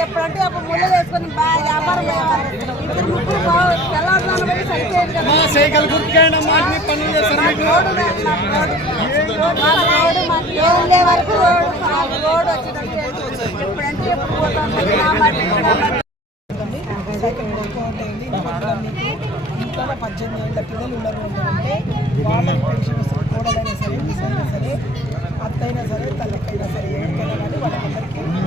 ఎప్పుడంటే అప్పుడు ముళ్ళు వేసుకొని బాగా వ్యాపారం వ్యాపారం ఇద్దరు ముగ్గురు సరిపోయేది కదా. Road road. మాకు వరకు రోడ్డు రోడ్డు ఎప్పుడంటే ఎప్పుడు పోతాం పద్దెనిమిది ఏళ్ళ పిల్లలు ఉన్నారు అంటే గవర్నమెంట్ పెన్షన్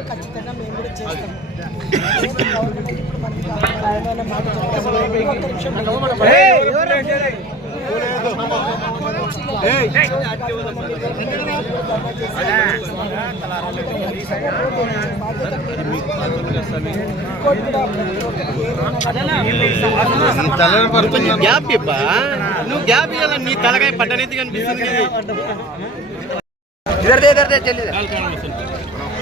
పదిహేను ఖచ్చితంగా మేము కూడా చేస్తాం. గవర్నమెంట్ ఇప్పుడు మనకి మాట గ్యాప్ నువ్వు గ్యాప్ ఇవ్వాల నీ తలకాయ పడ్డనైతే కనిపిస్తుంది కదా ఇదర్ దే